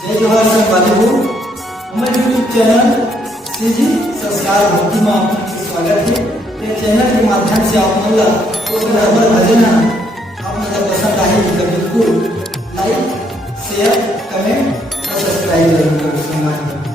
जय जोहार संगवारी हो। हमारे यूट्यूब चैनल श्रीजी संस्कार भक्ति में आपका स्वागत है। ये चैनल के माध्यम से आप मला तो बराबर भजन आपको पसंद आए तो बिल्कुल लाइक शेयर कमेंट और सब्सक्राइब जरूर करें।